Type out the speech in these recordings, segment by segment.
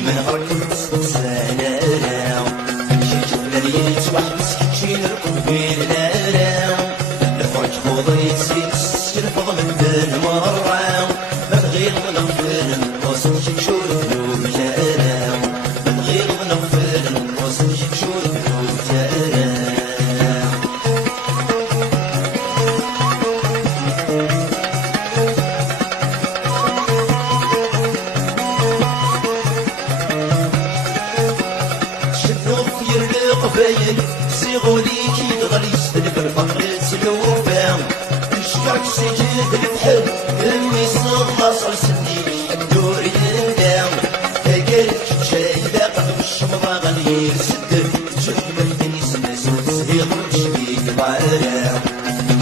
من غرك سانا شي جبنا يتوحد شي نركب بين الآلام الفرج خوضي تسير نفض من دين مرة ما تغير ونغفل نوصل شي نشور بنوب تالام ما تغير ونغفل نوصل شي نشور بنوب تالام قبايل صيغوا ليك يدغلي يستلف الفقر تلوفان نشكرك سجد البحر امي صغص رسمي الدور الندام تلقالك شايبه قد بالشمضه غني سدر تشوف مهدني سمس وتسهيل وتشبيك ضارام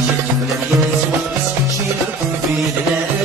شي جبل الياس وحبس شي نركب في النار